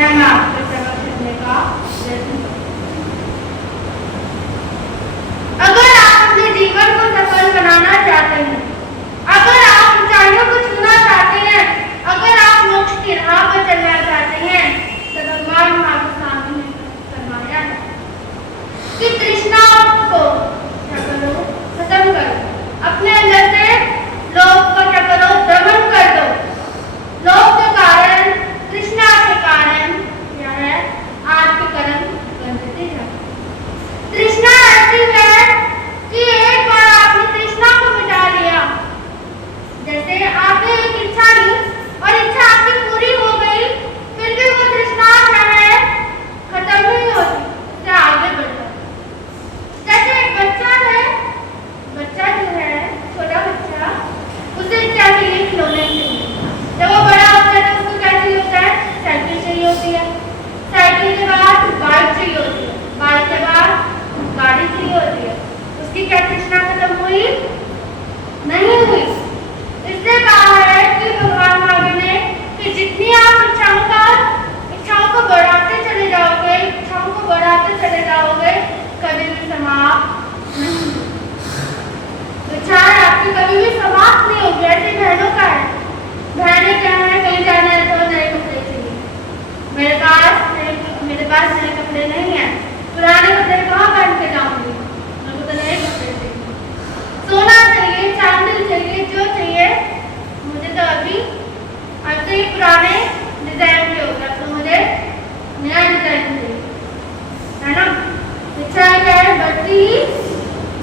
मैं आपके समक्ष रखने का प्रयत्न करूंगी। अगर आप अपने जीवन को सफल बनाना चाहते हैं, अगर आप ऊंचाइयों को छूना चाहते हैं, अगर आप मोक्ष की राह पर चलना चाहते हैं, तो भगवान आपके सामने फरमाया है कि तृष्णा को क्या करो, खत्म करो, अपने अंदर से लोभ को क्या करो, दमन कर दो। लोभ के कारण, तृष्णा के कारण क्या है, आपके कर्म बंधते जाते। तृष्णा ऐसी है कि एक बार आपने तृष्णा को मिटा लिया, जैसे आपने एक इच्छा ली और इच्छा आपकी पूरी हो गई, फिर भी वो तृष्णा क्या है, खत्म नहीं होती, उससे आगे बढ़ता है। जैसे एक बच्चा है, बच्चा जो है, छोटा बच्चा, उसे क्या चाहिए, खिलौने चाहिए। जब वो बड़ा होता है तो उसको क्या चाहिए होता है, साइकिल चाहिए होती है, साइकिल के बाद बाइक चाहिए होती है, बाइक के बाद गाड़ी चाहिए होती है। उसकी क्या तृष्णा खत्म हुई? नहीं हुई। इससे कहा है कि भगवान महावीर ने कि जितनी आप इच्छाओं को बढ़ाते चले जाओगे, इच्छाओं को बढ़ाते चले जाओगे, कभी भी समाप्त नहीं होगी। इच्छाएं आपकी कभी भी समाप्त नहीं होगी। ऐसी बहनों का है, बहनें क्या है, कहीं जाना है तो नए कपड़े चाहिए, मेरे पास नए कपड़े नहीं है, पुराने कपड़े कहाँ पहन के जाऊंगी, मेरे को तो नए कपड़े चाहिए। सोना चाहिए, चांदी चाहिए, जो चाहिए, मुझे तो अभी ही पुराने डिजाइन के हो गया, तो मुझे नया डिजाइन चाहिए, है ना। इच्छा क्या है, बढ़ती ही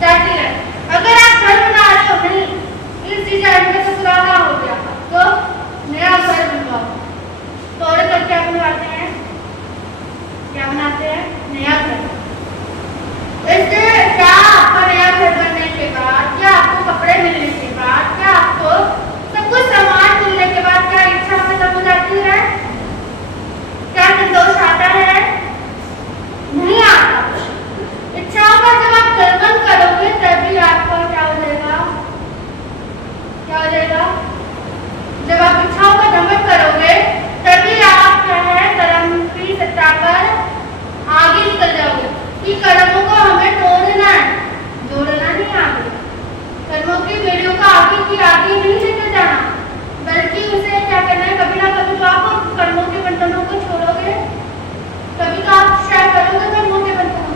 जाती है। अगर आप घर बना रहे हो, नहीं इस डिजाइन में तो पुराना हो गया, तो नया घर बनवाओ। तो औरत लोग क्या बनवाते हैं, क्या बनाते हैं, नया घर। इससे क्या आपका नया घर बनने के बाद, क्या आपको कपड़े मिलने के बाद, क्या आपको सब कुछ सामान मिलने के बाद क्या इच्छा खत्म हो जाती है? क्या संतोष आता है? नहीं आता। इच्छाओं का जब आप दमन करोगे तभी आपका क्या हो जाएगा, क्या हो जाएगा? जब आप इच्छाओं का दमन करोगे तभी आप क्या है, कर्म की सत्ता पर आगे निकल जाओगे कि कर्मों को हमें तोड़ना है, जोड़ना नहीं। आगे कर्मों की बेड़ियों को आगे की आगे नहीं लेकर जाना, बल्कि उसे क्या करना है, कभी ना कभी तो आप कर्मों के बंधनों को छोड़ोगे, कभी तो आप शेयर करोगे कर्मों के बंधनों को।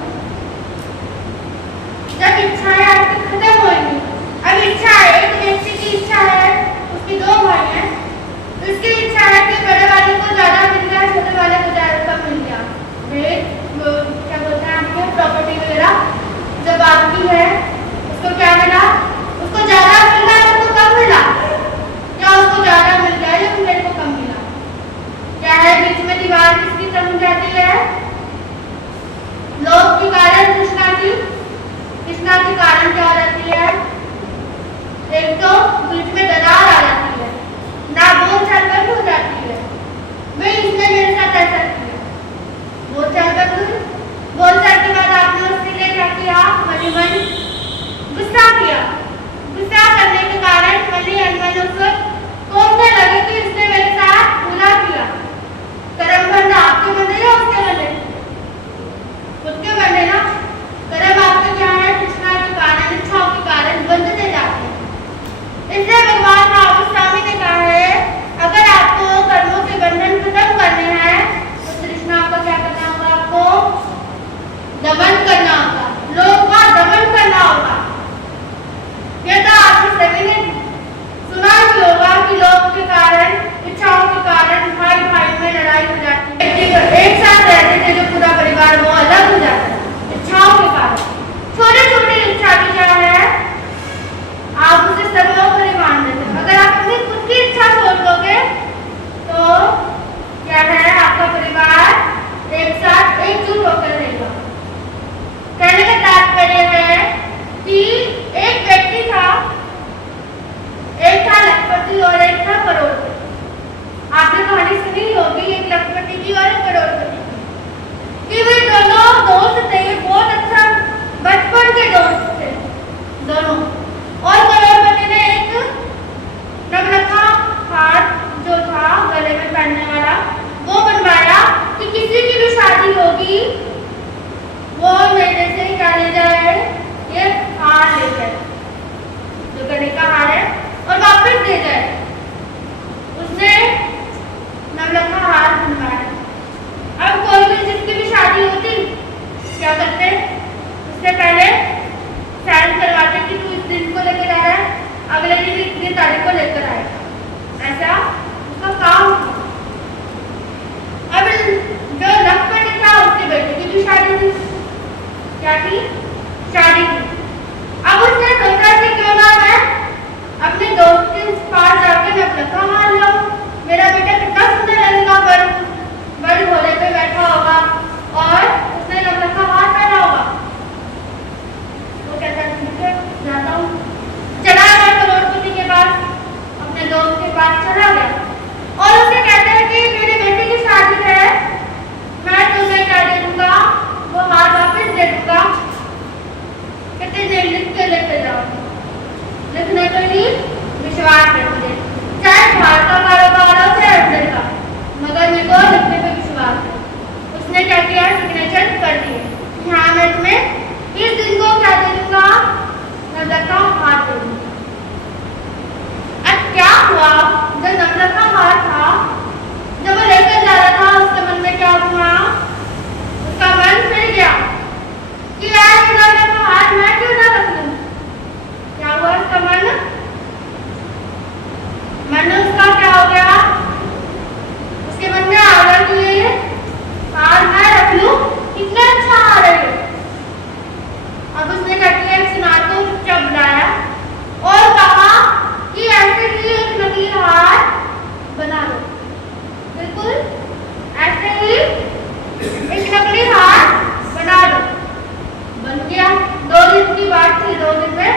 जब इच्छाएं आपकी खत्म होंगी, अब इच्छा है, एक व्यक्ति की इच्छा है, उसकी दो भाई हैं, उसकी इच्छा है कि बड़े वाले को ज्यादा मिल गया, छोटे वाले को ज्यादा कम मिल गया। क्या बोलते हैं आपके प्रॉपर्टी वगैरह जब आपकी है, उसको क्या मिला, उसको ज्यादा मिला या उसको कम मिला, या उसको ज्यादा मिल गया या मेरे को कम मिला। क्या है, बीच में दीवार किसकी जम जाती है, लोभ के कारण, तृष्णा के कारण क्या हो जाती है, एक तो बीच में दरार आ जाती है, ना बोलचाल बंद हो जाती है। भाई इसने मेरे साथ ऐसा किया, बोलचाल बंद हुई, बोलचाल के बाद आपने उसके लिए क्या किया, मन मैंने उसका क्या हो गया, उसके मन में आ रहा कि ये हार मैं रख लूं, कितना अच्छा हार है ये। अब उसने क्या किया, एक सुनार को चुपचाप बुलाया और कहा कि ऐसे ही एक नकली हार बना लो। बिल्कुल ऐसे ही एक नकली हार बना लो। बन गया। 2 दिन की बात थी, 2 दिन में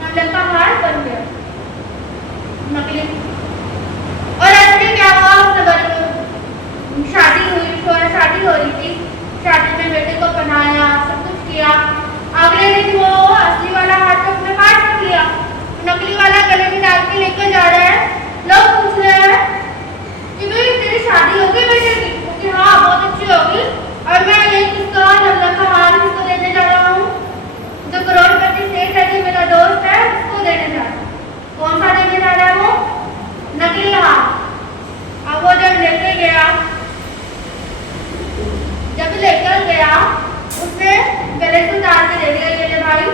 नकली का हार बन गया, नकली। और ऐसे क्या हुआ, शादी हुई, शादी हो रही थी, शादी में बेटे को पहनाया, सब कुछ किया। अगले दिन वो असली वाला हाथ तो अपने पास रख लिया, नकली वाला गले में डाल के लेकर जा रहा है। लोग पूछ रहे हैं कि भाई तेरी शादी हो गई बेटे की? क्योंकि हाँ बहुत अच्छी होगी, और मैं ये किसका नल्ला का हार किसको देने जा रहा हूँ, जो करोड़पति सेठ है, जो मेरा दोस्त है, उसको देने जा रहा हूँ। कौन सा देने जा रहा है वो? नकली हार। अब वो जब लेके गया, उसने गले से उतार के दे दिया, ये ले भाई,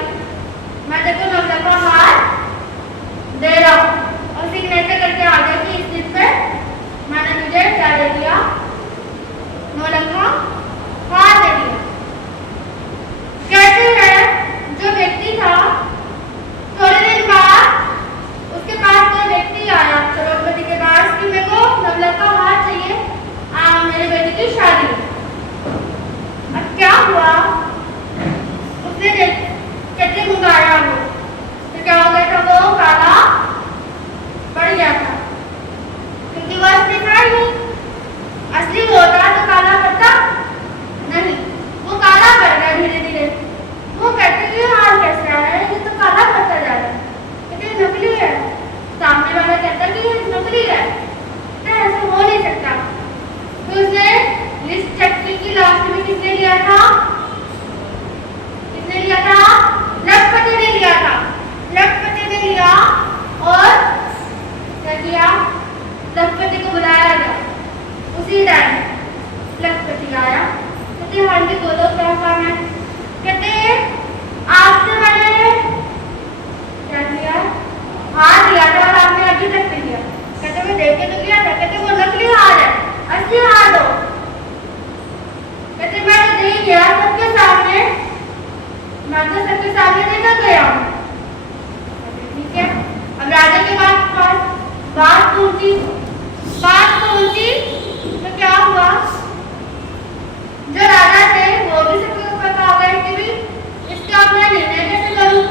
मैं देखो नकली का हार दे रहा हूँ। और सिग्नेचर करके आ गया कि इस चीज पे मैंने तुझे क्या दे दिया, नौलखा हार दे दिया। कहते हैं जो व्यक्ति था, थोड़े दिन बाद उसके पास कोई व्यक्ति आया करोड़पति के पास कि मेरे को नवलखा का हार चाहिए, मेरे बेटे की शादी। अब क्या हुआ, उसने कहते मंगाया वो, तो क्या हो गया था, वो काला पड़ गया था, क्योंकि वो असली था ही नहीं। असली होता तो काला पड़ता नहीं, वो काला पड़ गया धीरे धीरे। वो कहते ये हार कैसे आया है, ये तो काला पड़ता जा रहा है, कहते नकली है। सामने वाला कहता कि ये नकली है, तो ऐसा हो नहीं सकता। तो उसने लिस्ट चेक की कि लास्ट में किसने लिया था, किसने लिया था, लखपति ने लिया था। लखपति ने लिया और क्या किया, लखपति को बुलाया गया। उसी टाइम लखपति आया, कहते हाँ जी बोलो क्या काम है। कहते आपसे मैंने क्या किया, हार दिया था और आपने अभी तक नहीं लिया। कहते मैं देख के तो लिया था, कहते वो नकली हार है, असली हार दो। कहते मैं तो दे गया सबके सामने, मैं तो सबके सामने देकर गया हूँ। ठीक है। अब राजा के पास बात पहुंची तो क्या हुआ, जो राजा थे वो भी सबको पता हो गया कि भी इसका अपना निर्णय कैसे करूं।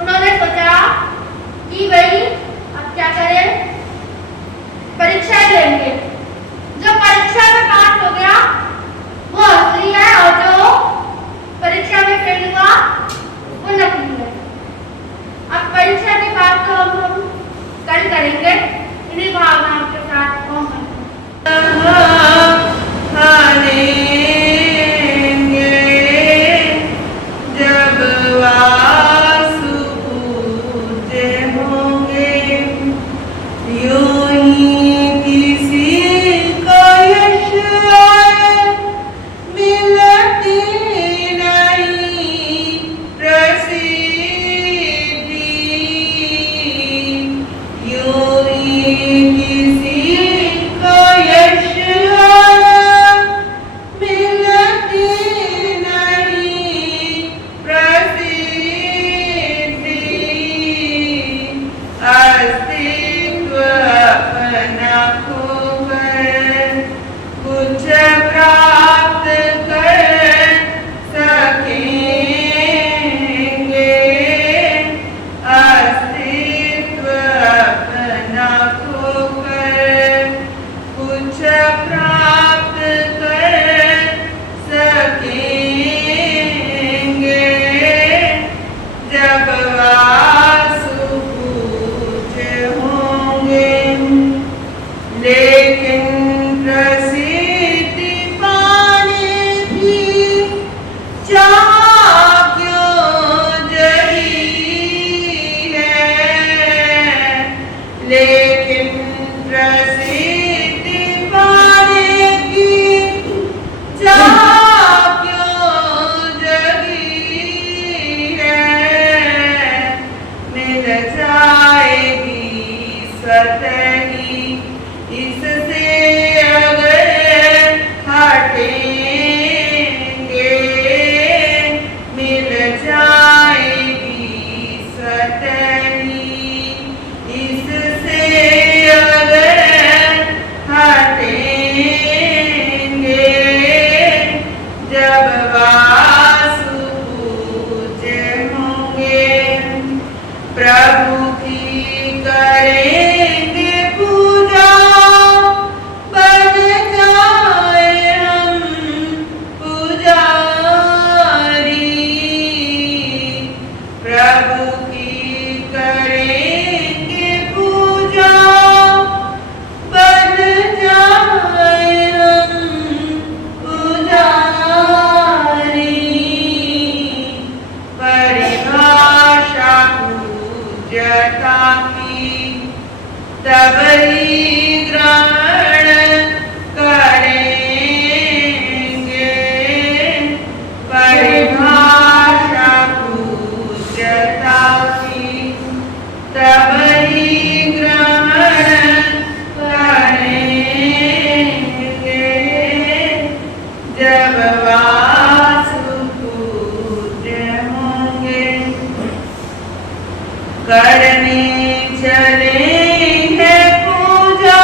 उन्होंने सोचा कि भाई अब क्या करें, परीक्षा लेंगे। जो परीक्षा में पास हो गया वो असली है, और जो परीक्षा में फेल हुआ वो नकली है। अब परीक्षा की बात तो हम कल करेंगे, इन्हीं भावनाओं के साथ। योगी कतई इससे अगर हटेंगे मिल जाएगी सतही इससे अगर हटेंगे जब वासु पूज्य होंगे प्रभु की करेंगे पूजा बन जाए हम पुजारी प्रभु की करेंगे पूजा बन जाए हम पुजारी परिभाषा पूज्यता की तब ही ग्रहण करेंगे परिभाषा पूज्यता की तब ही ग्रहण करेंगे जब वासु पूज्य होंगे करने चले हैं पूजा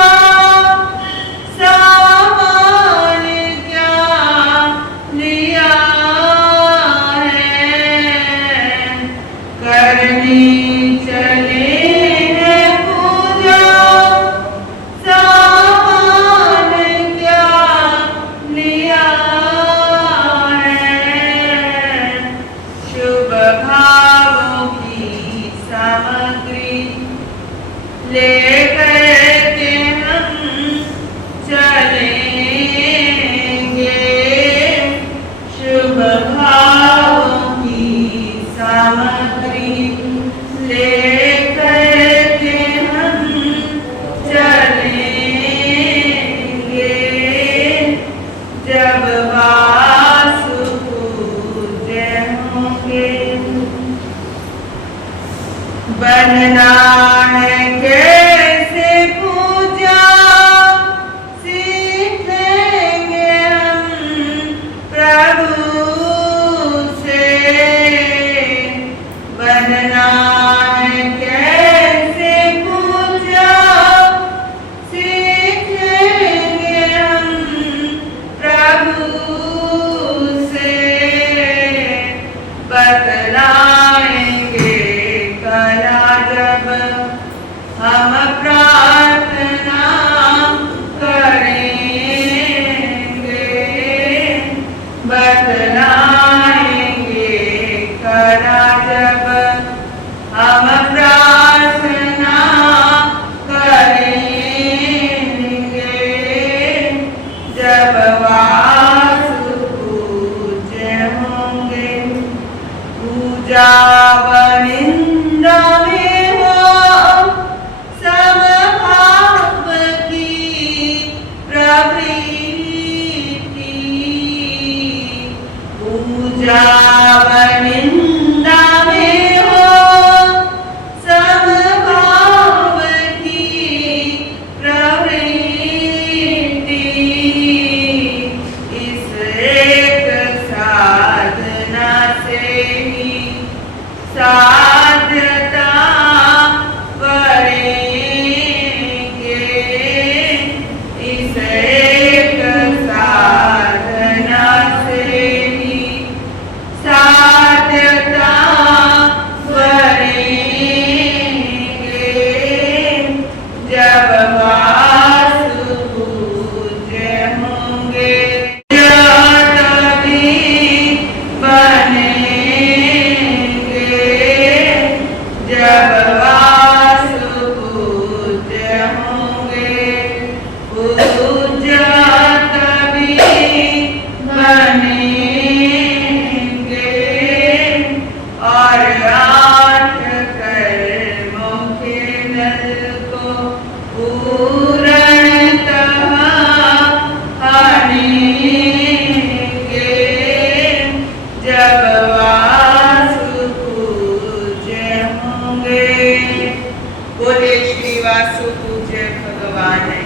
सामान क्या लिया है करने चले हैं पूजा सामान क्या लिया है शुभ भावों की सामग्री लेकर के हम चलेंगे शुभ भावों की सामग्री लेकर के हम चलेंगे जब वासु पूज्य होंगे बनना है कैसे पूजा सीखेंगे हम प्रभु से बनना है कैसे पूजा सीखेंगे हम प्रभु से बतलाएंगे कला जब हम प्रार्थना करेंगे बतलाएंगे कला जब हम प्रार्थना करेंगे जब वासु पूज्य होंगे पूजा वनिंदा में हो समभाव की प्रवृत्ति पूजा वनिंदा में हो समभाव की प्रवृत्ति इस एक साधना से ही साध्यता करेंगे इस एक साधना से ही साध्यता करेंगे जब वासु पूज्य होंगे तभी बनेंगे जब वासु पूज्य होंगे पूज्य तभी बनेंगे और आठ कर्मों के दल को भगवान है।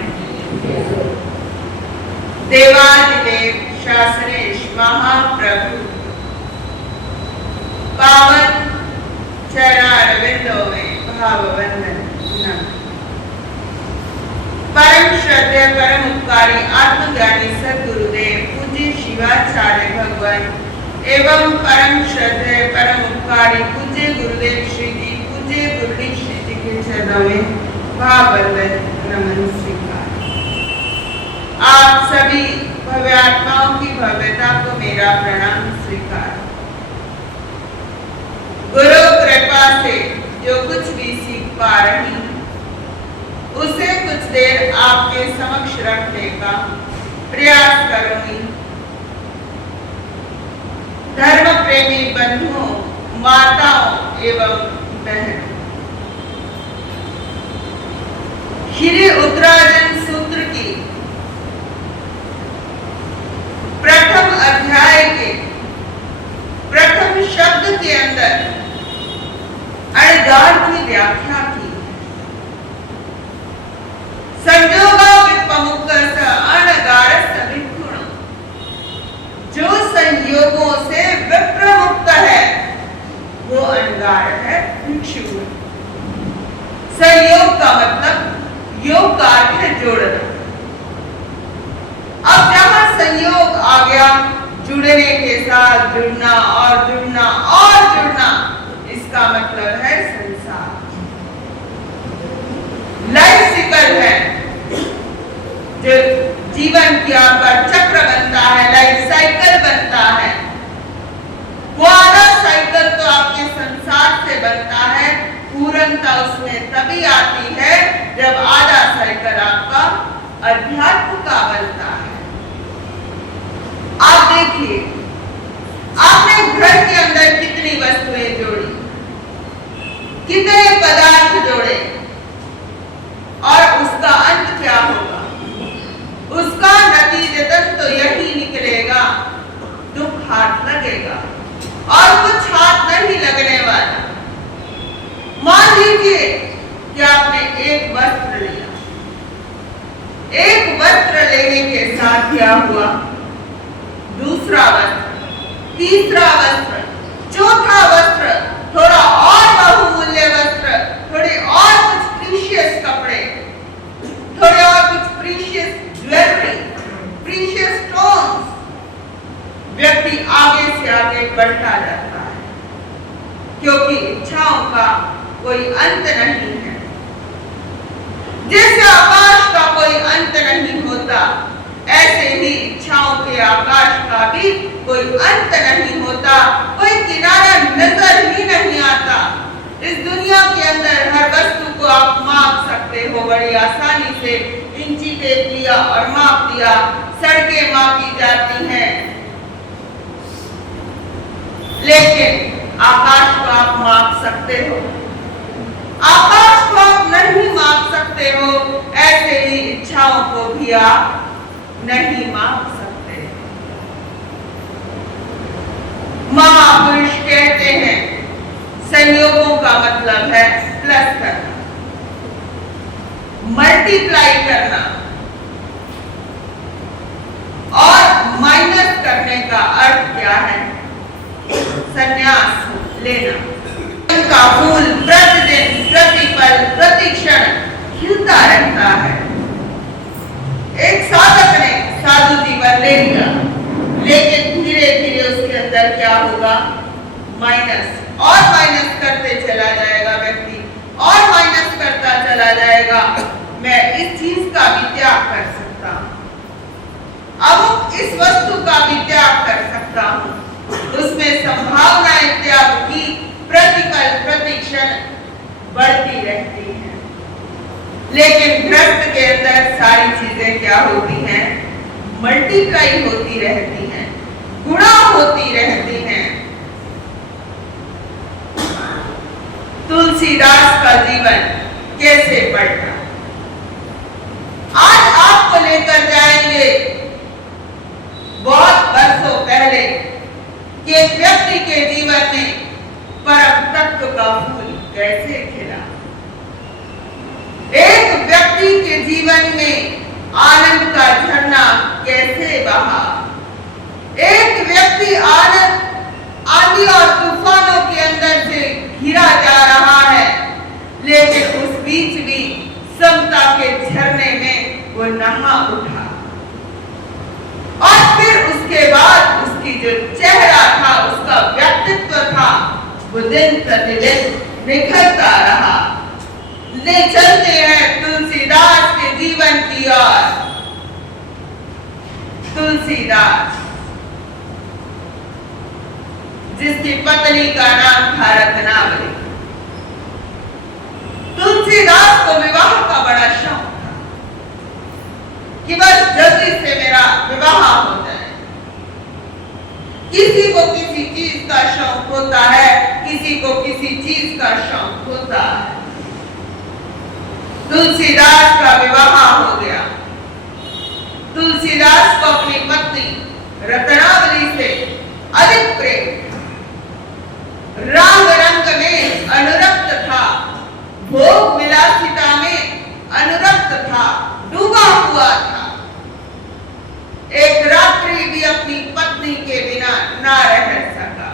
देवादिदेव शासनेश महाप्रभु पावन चरणारविंदों में भाववंदन नमः। परम श्रद्धेय परम उपकारी आत्मज्ञानी सद्गुरुदेव पूज्य शिवाचार्य भगवान एवं परम श्रद्धेय परम उपकारी पूज्य गुरुदेव श्री जी पूज्य गुरुदेव श्री जी के चरणों में भाववंदन नमन स्वीकार। आप सभी भव्य आत्माओं की भव्यता को मेरा प्रणाम स्वीकार। गुरु कृपा से जो कुछ भी सीख पा रही हूं उसे कुछ देर आपके समक्ष रखने का प्रयास करूंगी। धर्म प्रेमी बंधुओं, माताओं एवं बहनों, श्री उत्तरायण सूत्र की प्रथम अध्याय के प्रथम शब्द के अंदर अणगार की व्याख्या की। संयोगा विपमुक्त अणगारस्य विगुणः, जो संयोगों से विप्रमुक्त है वो अणगार है, भिक्षु। संयोग का मतलब योग का अर्थ है जोड़ना। अब जहां संयोग आ गया, जुड़ने के साथ जुड़ना और जुड़ना और जुड़ना, इसका मतलब है संसार। लाइफ साइकिल है जो जीवन की आपका चक्र बनता है, लाइफ साइकिल बनता है। वो आधा साइकिल तो आपके संसार से बनता है, पूर्णता उसमें तभी आती है जब आधा साइकिल आपका अध्यात्म का बनता है। आप देखिए, आपने घर के अंदर कितनी वस्तुएं जोड़ी, कितने पदार्थ जोड़े, और उसका अंत क्या होगा? उसका नतीजतन तो यही निकलेगा, दुख हाथ लगेगा और कुछ हाथ नहीं लगने वाला। मान लीजिए कि आपने एक वस्त्र लिया, एक वस्त्र लेने के साथ क्या हुआ? दूसरा वस्त्र, तीसरा वस्त्र, चौथा वस्त्र, थोड़ा और बहुमूल्य वस्त्र, थोड़े और कुछ प्रीशियस कपड़े, थोड़े और कुछ प्रीशियस ज्वेलरी, प्रीशियस स्टोन्स। व्यक्ति आगे से आगे बढ़ता जाता है क्योंकि इच्छाओं का कोई अंत नहीं है। जैसे आकाश का कोई अंत नहीं होता, ऐसे ही इच्छाओं के आकाश का भी कोई अंत नहीं होता, कोई किनारा नजर ही नहीं आता। इस दुनिया के अंदर हर वस्तु को आप माप सकते हो बड़ी आसानी से। इंची टेप लिया और माप दिया, सड़कें मापी जाती हैं, लेकिन आकाश को आप माप सकते हो? आकाश को आप नहीं माप सकते हो, ऐसे ही इच्छाओं को भी आप नहीं माप सकते। महापुरुष कहते हैं संयोगों का मतलब है प्लस करना, मल्टीप्लाई करना और माइनस करने का अर्थ क्या है? संन्यास लेना। का फूल प्रतिदिन, प्रतिपल, प्रतिक्षण खिलता रहता है। एक साधक ने साधु जीवन ले लिया, लेकिन धीरे धीरे उसके अंदर क्या होगा? माइनस, और माइनस करते चला जाएगा व्यक्ति, और माइनस करता चला जाएगा। मैं इस चीज का भी त्याग कर सकता हूं, अब इस वस्तु का भी त्याग कर सकता हूं। उसमें संभावनाएं त्याग की प्रतिपल प्रतिक्षण बढ़ती रहती हैं। लेकिन गृहस्थ के अंदर सारी चीजें क्या होती हैं? मल्टीप्लाई होती रहती हैं, गुणा होती रहती हैं। तुलसीदास का जीवन कैसे पढ़ना? आज आपको लेकर जाएंगे बहुत वर्षों पहले कि एक व्यक्ति के जीवन में परम तत्व का फूल कैसे खिला। एक व्यक्ति के जीवन में आनंद का झरना कैसे बहा। एक व्यक्ति आंधी और तूफानों के अंदर से घिरा जा रहा है, लेकिन उस बीच भी समता के झरने में वो नहा उठा। और फिर उसके बाद उसकी जो चेहरा था, उसका व्यक्तित्व था, वो दिन प्रतिदिन निखरता रहा। ले चलते हैं तुलसीदास के जीवन की ओर। तुलसीदास, जिसकी पत्नी का नाम था रत्नावली। तुलसीदास को विवाह का बड़ा शौक था कि बस जल्दी से मेरा विवाह हो जाए। किसी को किसी चीज का शौक होता है, किसी को किसी चीज का शौक होता है। तुलसीदास का विवाह हो गया। तुलसीदास को अपनी पत्नी रत्नावली से अधिक प्रेम, रंग रंग में अनुरक्त था, भोग विलासिता में अनुरक्त था, डूबा हुआ था। एक रात्रि भी अपनी पत्नी के बिना ना रह सका।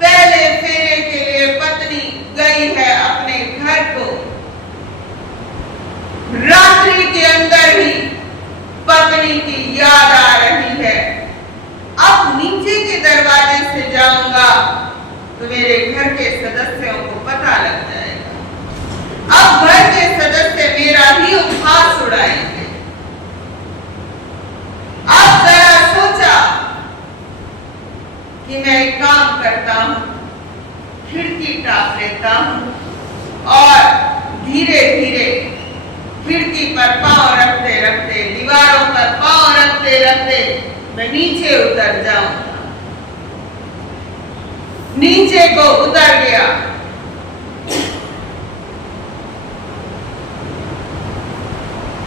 पहले फेरे के लिए पत्नी गई है अपने घर को। रात्रि के अंदर ही पत्नी की याद आ रही है। अब नीचे के दरवाजे से जाऊंगा तो मेरे घर के सदस्यों को पता लग जाएगा। अब घर के सदस्य मेरा ही उपहास उड़ाएंगे। अब जरा सोचा कि मैं एक काम करता हूं, खिड़की टाप लेता हूं और धीरे धीरे खिड़की पर पांव रखते रखते, दीवारों पर पांव रखते रखते मैं नीचे उतर जाऊंगा। नीचे को उतर गया।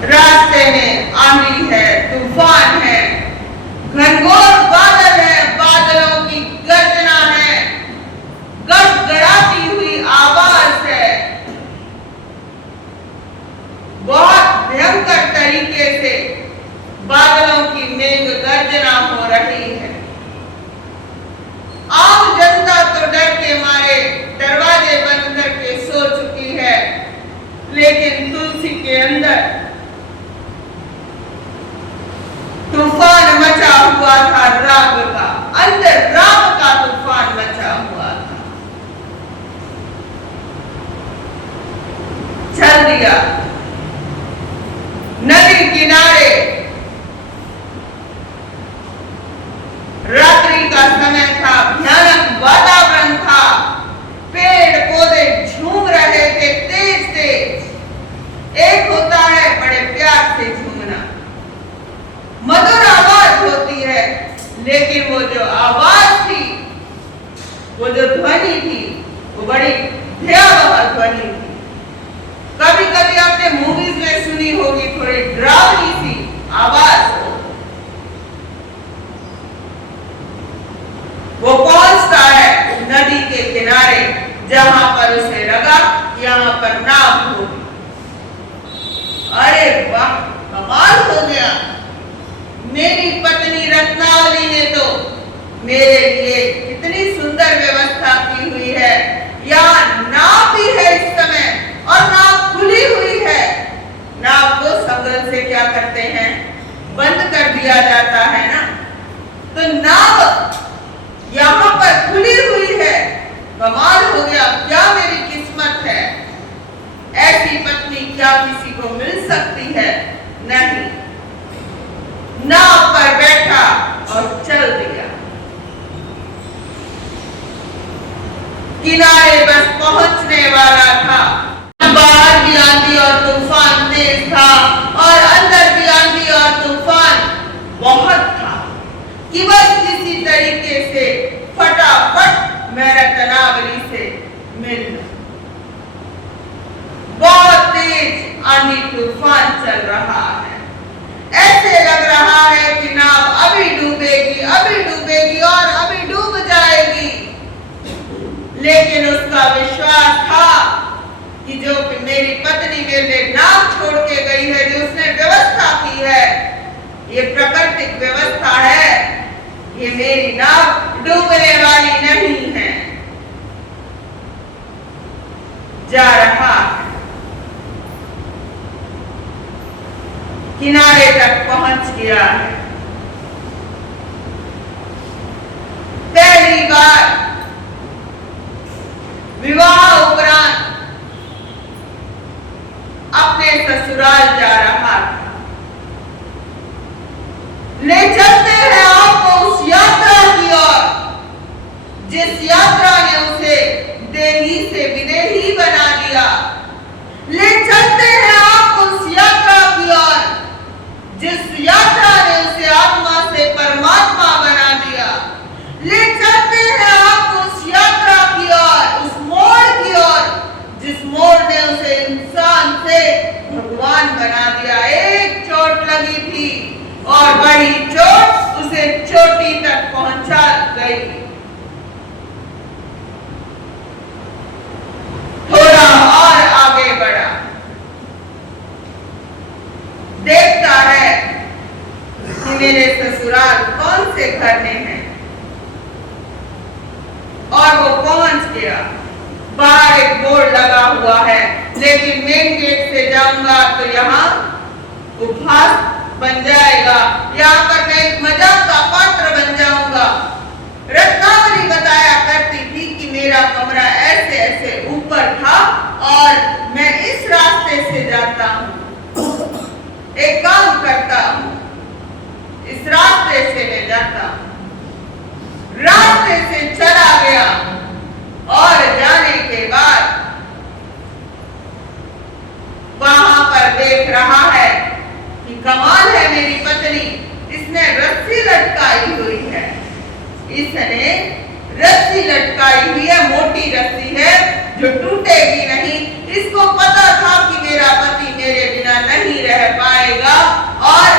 रास्ते में आंधी है, तूफान है, घनघोर बादल है, बादलों की गर्जना है, गड़गड़ाती हुई आवाज है। बहुत भयंकर तरीके से बादलों की मेघ गर्जना हो रही है। आम जनता तो डर के मारे दरवाजे बंद करके सो चुकी है, लेकिन तुलसी के अंदर तूफान मचा हुआ था। राग का, अंदर राग का तूफान मचा हुआ था। चल दिया नदी किनारे। रात्रि का समय था, भयानक वातावरण था, पेड़ पौधे झूम रहे थे तेज तेज। एक होता है बड़े प्यार से झूमना, मधुर आवाज होती है, लेकिन वो जो आवाज थी, वो जो ध्वनि थी, वो बड़ी भयावह ध्वनि थी। कभी कभी आपने मूवीज में सुनी होगी, थोड़ी डरावनी सी आवाज हो। वो पहुंचता है नदी के किनारे, जहां पर उसे लगा यहां पर नाव होगी। अरे वाह, कमाल हो गया। मेरी पत्नी रत्नावली ने तो मेरे लिए कितनी सुंदर व्यवस्था की हुई है। यहाँ नाव भी है इस समय, और नाव खुली हुई है। नाव को संगल से क्या करते हैं, बंद कर दिया जाता है ना। तो नाव यहाँ पर खुली हुई है। कमाल हो गया, क्या मेरी किस्मत है। ऐसी पत्नी क्या किसी को मिल सकती है? नहीं। नाव पर बैठा और चल दिया। किनारे बस पहुंचने वाला था। बाहर भी आंधी और तूफान तेज था, और अंदर भी आंधी और तूफान बहुत था, कि बस किसी तरीके से फटाफट मैं रत्नावली से मिल लूं। बहुत तेज आंधी तूफान चल रहा है। ऐसे लग रहा है कि नाव अभी डूबेगी और अभी डूब जाएगी। लेकिन उसका विश्वास था कि जो मेरी पत्नी मेरे नाव छोड़ के गई है, ये प्राकृतिक व्यवस्था है, ये मेरी नाव डूबने वाली नहीं है। जा रहा है, किनारे तक पहुंच गया है। पहली बार विवाह उपरांत अपने ससुराल जा रहा था। ले चलते हैं आपको उस यात्रा की ओर, जिस यात्रा ने उसे देही से विदेही बना दिया। ले चलते हैं आपको उस यात्रा की ओर, जिस यात्रा ने उसे आत्मा से परमात्मा बना दिया। ले चलते हैं आपको उस यात्रा की ओर, उस मोड़ की ओर, जिस मोड़ ने उसे इंसान से भगवान बना दिया। एक चोट लगी थी और बड़ी चोट उसे चोटी तक पहुंचा गई। थोड़ा और आगे बढ़ा, देखता है कि मेरे ससुराल कौन से घर में है, और वो पहुंच गया। बाहर एक बोर्ड लगा हुआ है, लेकिन मेन गेट से जाऊंगा तो यहाँ उपहास बन जाएगा, यहाँ पर मैं एक मजाक का पात्र बन जाऊंगा। रत्नावली बताया करती थी कि मेरा कमरा ऐसे ऐसे ऊपर था और मैं इस रास्ते से जाता हूँ, एक काम करता हूँ, इस रास्ते से मैं जाता हूँ। रास्ते से चला गया और जाने के बाद वहां पर देख रहा है कि कमाल है, मेरी पत्नी इसने रस्सी लटकाई हुई है। इसने रस्सी लटकाई हुई है, मोटी रस्सी है जो टूटेगी नहीं। इसको पता था कि मेरा पति मेरे बिना नहीं रह पाएगा और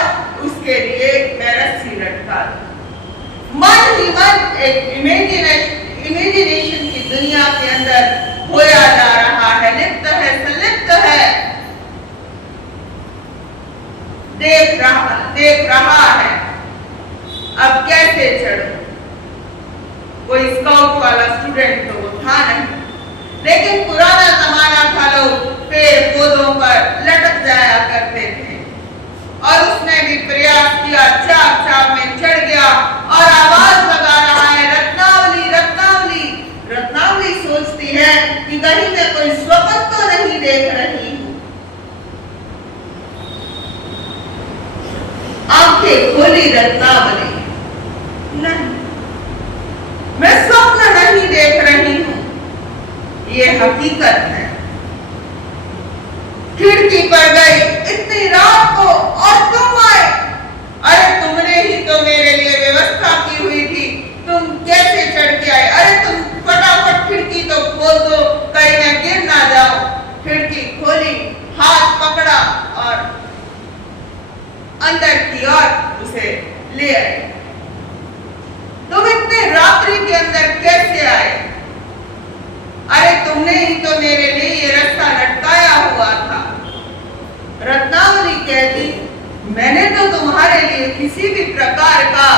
उसके लिए मैं रस्सी लटका दूं। मन ही मन एक इमेजिनेशन की दुनिया के अंदर खोया जा रहा है, लिप्त है, संलिप्त है। देख रहा है अब कैसे चढ़ूं। कोई स्काउट वाला स्टूडेंट तो वो था नहीं, लेकिन पुराना जमाना था, लोग पेड़ पौधों पर लटक जाया करते थे और उसने भी प्रयास किया, चाप चाप में चढ़ गया और आवाज लगा रहा है, रत्नावली रत्नावली। रत्नावली सोचती है कि कहीं मैं कोई स्वप्न तो नहीं देख रही हूं। आंखें खोली रत्नावली, नहीं, मैं स्वप्न नहीं देख रही हूं, ये हकीकत है। खिड़की पर गई, इतनी रात को और तुम आए। अरे तुमने ही तो मेरे लिए व्यवस्था की हुई थी, तुम कैसे चढ़ के आए? अरे तुम फटाफट खिड़की तो खोल दो, कहीं मैं गिर ना जाऊं। खिड़की खोली, हाथ पकड़ा और अंदर की ओर उसे ले आए। तुम इतने रात्रि के अंदर कैसे आए? अरे तुमने ही तो मेरे लिए ये रास्ता लटकाया हुआ था। रत्नावली कहती, मैंने तो तुम्हारे लिए किसी भी प्रकार का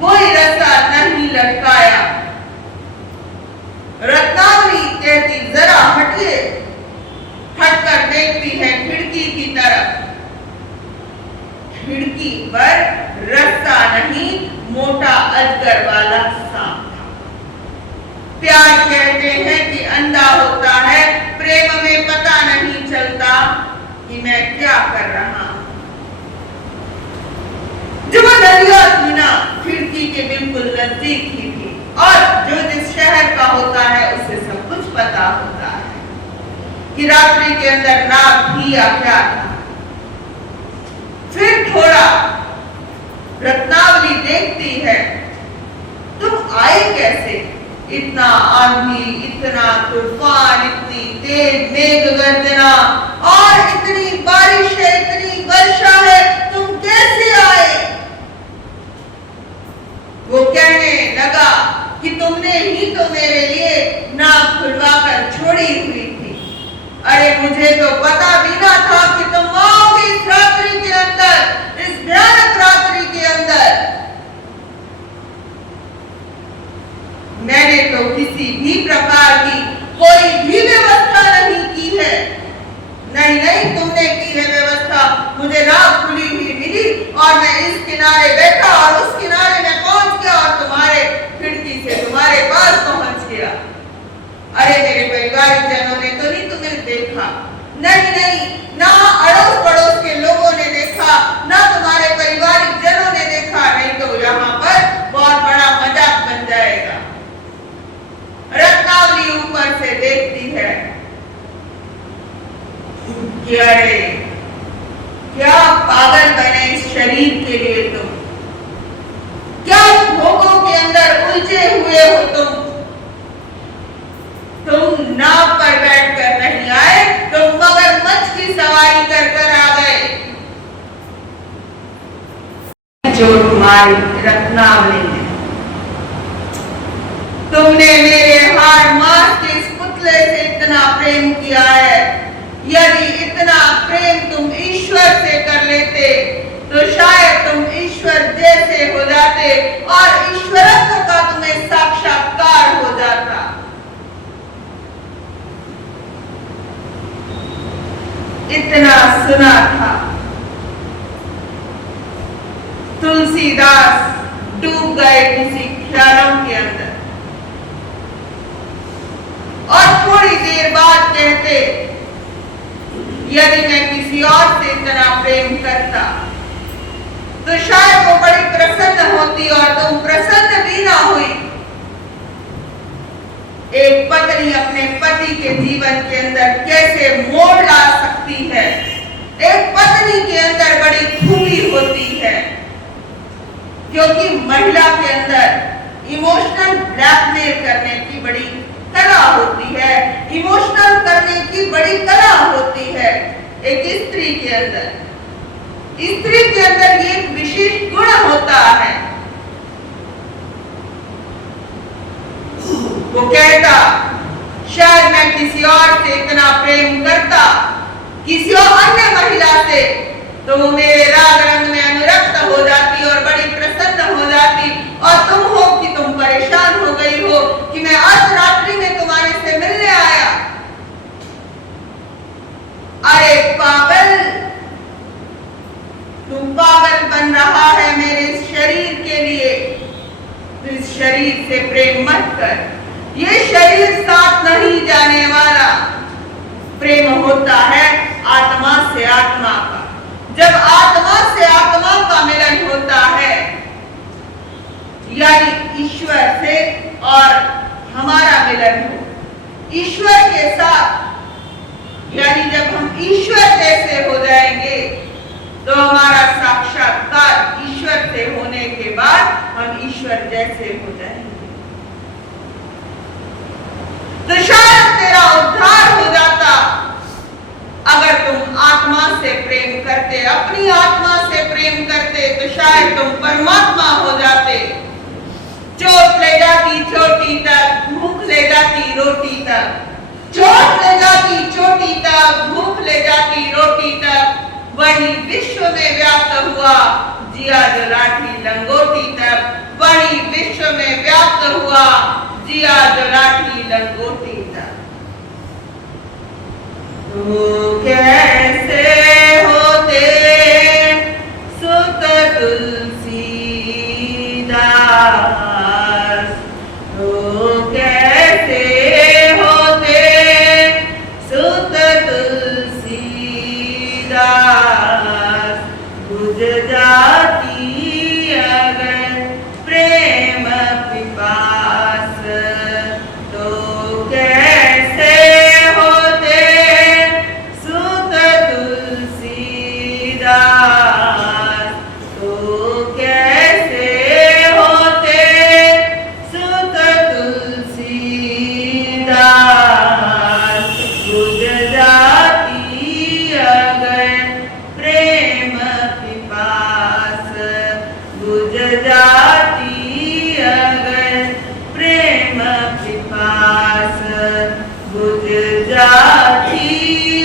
कोई रास्ता नहीं लटकाया। रत्नावली कहती, जरा हटिए। हटकर देखती है खिड़की की तरफ। खिड़की पर रास्ता नहीं, मोटा अजगर वाला सांप था। प्यार कहते हैं कि अंधा होता है, प्रेम में पता नहीं चलता कि मैं क्या कर रहा हूं। जुमा दरिया मीना खिड़की के बिल्कुल नजदीक ही थी और जो जिस शहर का होता है उसे सब कुछ पता होता है कि रात्रि के अंदर नाग भी या क्या था। फिर थोड़ा रत्नावली देखती है, तुम आए कैसे? इतना आंधी, इतना तूफान, इतनी तेज मेघ गर्जना और इतनी बारिश है, इतनी वर्षा है, तुम कैसे आए? वो कहने लगा कि तुमने ही तो मेरे लिए नाव खुलवा कर छोड़ी हुई थी। अरे मुझे तो पता भी ना था कि तुम आओगे इस रात्रि के अंदर, इस भयानक रात्रि कि अरे क्या पागल बने इस शरीर के लिए तुम, क्या भोगों के अंदर उलझे हुए हो तुम नाव पर बैठकर नहीं आए, तुम मगरमच्छ की सवारी कर कर आ गए। जो तुम्हारी रत्नावली है, तुमने मेरे हार मास के इस पुतले से इतना प्रेम किया है, यदि इतना प्रेम तुम ईश्वर से कर लेते तो शायद तुम ईश्वर जैसे हो जाते और ईश्वरत्व का तुम्हें साक्षात्कार हो जाता। इतना सुना था, तुलसीदास डूब गए किसी ख्यालों के अंदर और थोड़ी देर बाद कहते, यदि मैं किसी और से इतना प्रेम करता तो शायद वो बड़ी प्रसन्न होती और तुम प्रसन्न भी ना हुई। एक पत्नी अपने पति के जीवन के अंदर कैसे मोड़ ला सकती है, एक पत्नी के अंदर बड़ी खूबी होती है, क्योंकि महिला के अंदर इमोशनल ब्लैकमेल करने की बड़ी कला होती है, इमोशनल करने की बड़ी कला होती है। एक स्त्री के अंदर ये एक विशेष गुण होता है। वो कहता, शायद मैं किसी और से इतना प्रेम करता, किसी और अन्य महिला से, तो वो मेरे राग रंग में अनुरक्त हो जाती और बड़ी प्रसन्न हो जाती, और तुम हो कि तुम परेशान हो गई हो कि मैं आज रात्रि में तुम्हारे से मिलने आया। अरे पागल, तुम पागल बन रहा है मेरे इस शरीर के लिए, तो इस शरीर से प्रेम मत कर, ये शरीर साथ नहीं जाने वाला। प्रेम होता है आत्मा से आत्मा का, जब आत्मा से आत्मा का मिलन होता है, यानी ईश्वर से और हमारा मिलन हो, ईश्वर के साथ, यानी जब हम ईश्वर जैसे हो जाएंगे तो हमारा साक्षात्कार ईश्वर से होने के बाद हम ईश्वर जैसे हो जाएंगे। तो शायद तेरा उद्धार हो जाता अगर तुम आत्मा से प्रेम करते, अपनी आत्मा से प्रेम करते, तो शायद तुम परमात्मा हो जाते। चोट ले जाती चोटी तक, भूख ले जाती रोटी तक, चोट ले जाती चोटी तक, भूख ले जाती रोटी तक, वही विश्व में व्याप्त हुआ जिया जो लाठी लंगोटी तक, वही विश्व में व्याप्त हुआ जिया जो लाठी लंगोटी तक। तो कैसे होते सुत तुलसीदास, तो कैसे होते सुत तुलसीदास, बुझ जाती अगर प्रेम पिपास, तो कैसे होते सुत तुलसीदास, तो कैसे होते सुत तुलसीदास, बुझ जाती अगर प्रेम पिपास, बुझ जाती अगर प्रेम पिपास, बुझ जाती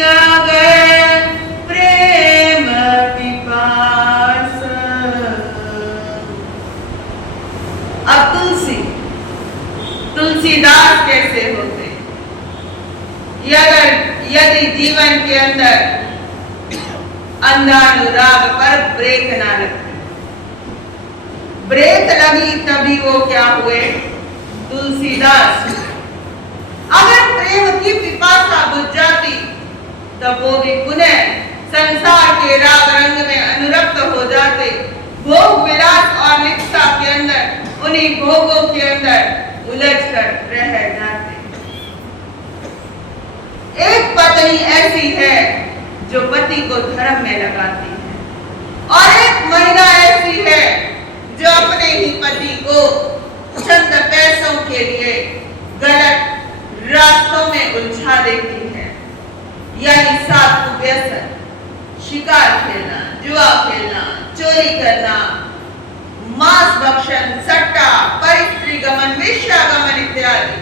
अगर प्रेम पिपास। अब तुलसीदास कैसे होते, यदि जीवन के अंदर अंधानुराग पर ब्रेक ना लगती, ब्रेक लगी तभी वो क्या हुए, तुलसीदास। अगर प्रेम की पिपासा बुझ जाती तब वो भी पुनः संसार के राग रंग में अनुरक्त हो जाते, भोग विलास और निष्ठा के अंदर, उन्हीं भोगों के अंदर उलझ कर रह जाते। एक पत्नी ऐसी है जो पति को धर्म में लगाती है, और एक महिला ऐसी है जो अपने ही पति को चंद पैसों के लिए गलत रास्तों में उलझा देती है, यानी साधु व्यसन, शिकार खेलना, जुआ खेलना, चोरी करना, मांस भक्षण, सट्टा, परिस्त्री गमन, वेश्यागमन इत्यादि।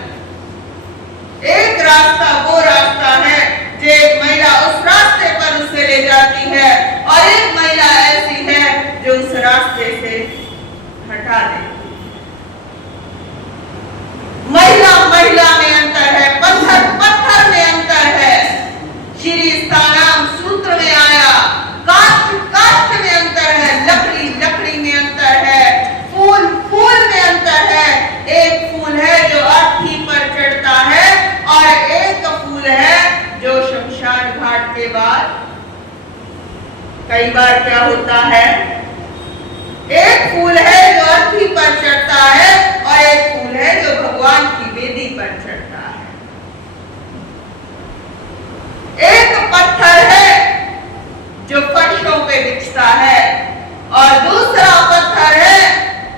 एक रास्ता वो रास्ता है जो एक महिला उस रास्ते पर उसे ले जाती है, और एक महिला ऐसी है जो उस रास्ते से हटा देती है। महिला महिला में अंतर है, पत्थर पत्थर में अंतर है। श्री स्थानाम सूत्र में आया, काष्ठ काष्ठ में अंतर है, लकड़ी लकड़ी में अंतर है, फूल फूल में अंतर है। एक फूल है जो अर्थी पर चढ़ता है, और एक फूल है जो शमशान घाट के बाद कई बार क्या होता है, एक फूल है जो अर्थी पर चढ़ता है, और एक फूल है जो भगवान की वेदी पर चढ़ता है। एक पत्थर है जो फर्शों पे बिछता है, और दूसरा पत्थर है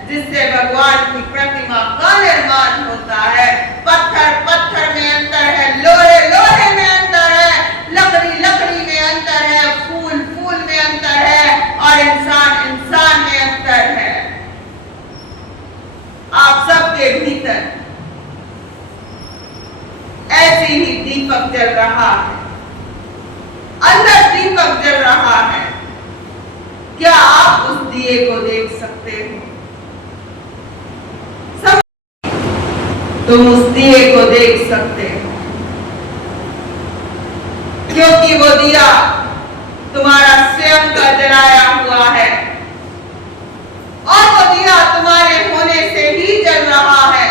जिससे भगवान की प्रतिमा का निर्माण होता है। पत्थर पत्थर में अंतर है, लोहे लोहे में अंतर है, लकड़ी लकड़ी में अंतर है, फूल फूल में अंतर है, और इंसान इंसान में अंतर है। आप सबके भीतर ऐसे ही दीपक जल रहा है, अंदर दीपक जल रहा है। क्या आप उस दिए को देख सकते हो? तुम उस दिए को देख सकते हो, क्योंकि वो दिया तुम्हारा स्वयं का जलाया हुआ है, और वो दिया तुम्हारे होने से ही जल रहा है।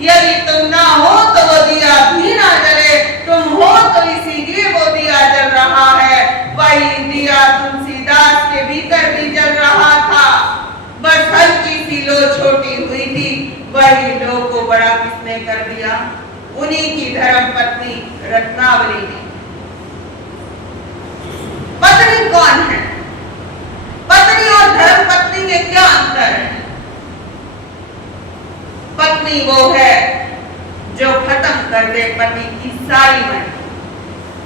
यदि तुम ना हो तो वो दिया भी ना जले, तुम हो तो इसीलिए वो दिया जल रहा है। वही दिया तुलसीदास के भीतर भी जल रहा था, बस हल्की सी लो छोटी हुई थी। वही लो को बड़ा किसने कर दिया? उन्हीं की धर्म पत्नी रत्नावली ने। पत्नी कौन है? पत्नी और धर्म पत्नी में क्या अंतर है? पत्नी वो है जो खत्म कर दे पति की सारी मनी।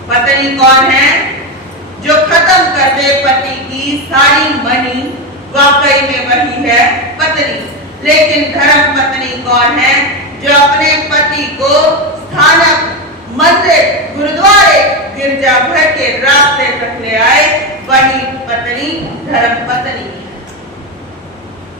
पत्नी कौन है? जो खत्म कर दे पति की सारी मनी। वाकई में वही है पत्नी। लेकिन धर्म पत्नी कौन है? जो अपने पति को स्थानक, मंदिर, गुरुद्वारे, गिरजाघर के रास्ते तक ले आए, वही पत्नी धर्म पत्नी।